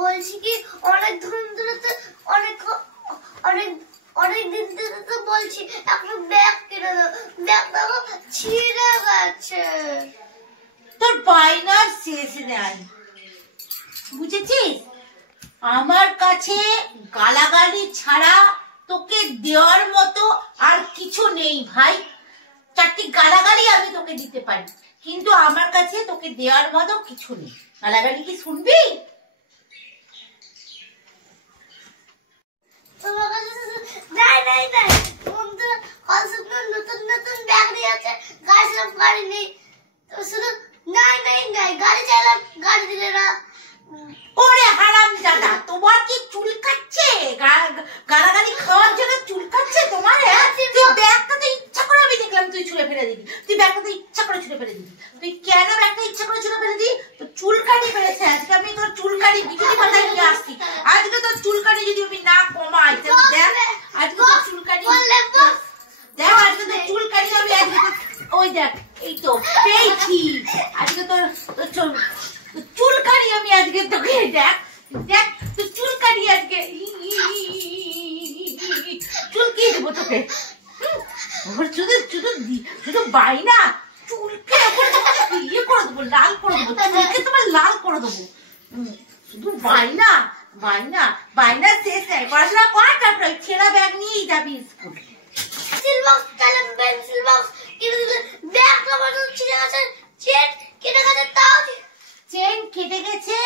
বলছি কি অনেক দিন ধরে তো অনেক অনেক অনেক দিন ধরে তো বলছি একটা ব্যাগ কিনে দাও, ব্যাগটা ছিঁড়ে গেছে। তোর বায়নার শেষ নাই, বুঝেছিস? আমার কাছে গালাগালি ছাড়া তোকে দেওয়ার মতো আর কিছু নেই ভাই। 4টি গালাগালি আমি তোকে দিতে পারি, কিন্তু আমার কাছে তোকে দেওয়ার মতো কিছু নেই। গালাগালি কি শুনবি? তোমার কাছে নাই নাই নাই, বন্ধু নতুন নতুন ব্যাগ নিয়ে আছে, গাড়ি নেই তো শুধু নাই নাই নাই, গাড়ি চাইলাম গাড়ি দিলে না। ওরে হারামজাদা, তোমার কি চুল কাটছে? গালাগালি খাওয়ার জন্য চুল কাটছে তোমার? তুই ব্যাগটা তো ইচ্ছা করে, আমি দেখলাম তুই ছুঁড়ে ফেলে দিবি। তুই ব্যাগটা তো ইচ্ছা করে ছুঁড়ে ফেলে দিবি। তুই কেন ব্যাগটা ইচ্ছা করে ছুঁড়ে ফেলে দিবি? তো চুলকানি ফেলেছে। আজকে আমি তোর চুলকানি বিজুলি পাতায় নিয়ে আসছি। আজকে তোর চুলকানি যদি আমি না কমাই, তাহলে দেখ আজকে তোর চুলকানি, দেখ আজকে তোর চুলকানি আমি আজকে, ওই দেখ এই তো পেয়েছি আজকে তোর চুলকানি আমি আজকে তোকে, দেখ দেখ তোর চুলকানি আজকে চুলকিয়ে দেবো তোকে। শুধু শুধু শুধু বাইনা, চুলকে ইয়ে করে দেবো, লাল করে দেবো, চুলকে তোমার লাল করে দেবো। শুধু বাইনা বাইনা বাইনা শেষ নেই। পড়াশোনা কর, তারপরে ছেঁড়া ব্যাগ নিয়েই যাবি স্কুল। পেন্সিল বক্স চাইলাম, পেন্সিল বক্স কিনে দিলে ব্যাগটা আমার ছিঁড়ে গেছে, চেন কেটে গেছে। তাও চেন কেটে গেছে,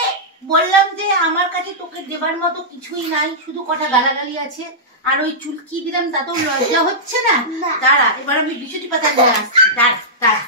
বললাম যে আমার কাছে তোকে দেবার মতো কিছুই নাই, শুধু কটা গালাগালি আছে। আর ওই চুলকি দিলাম, তাতেও লজ্জা হচ্ছে না? দাঁড়া, এবার আমি বিছুটি পাতা নিয়ে আসছি, দাঁড়া দাঁড়া।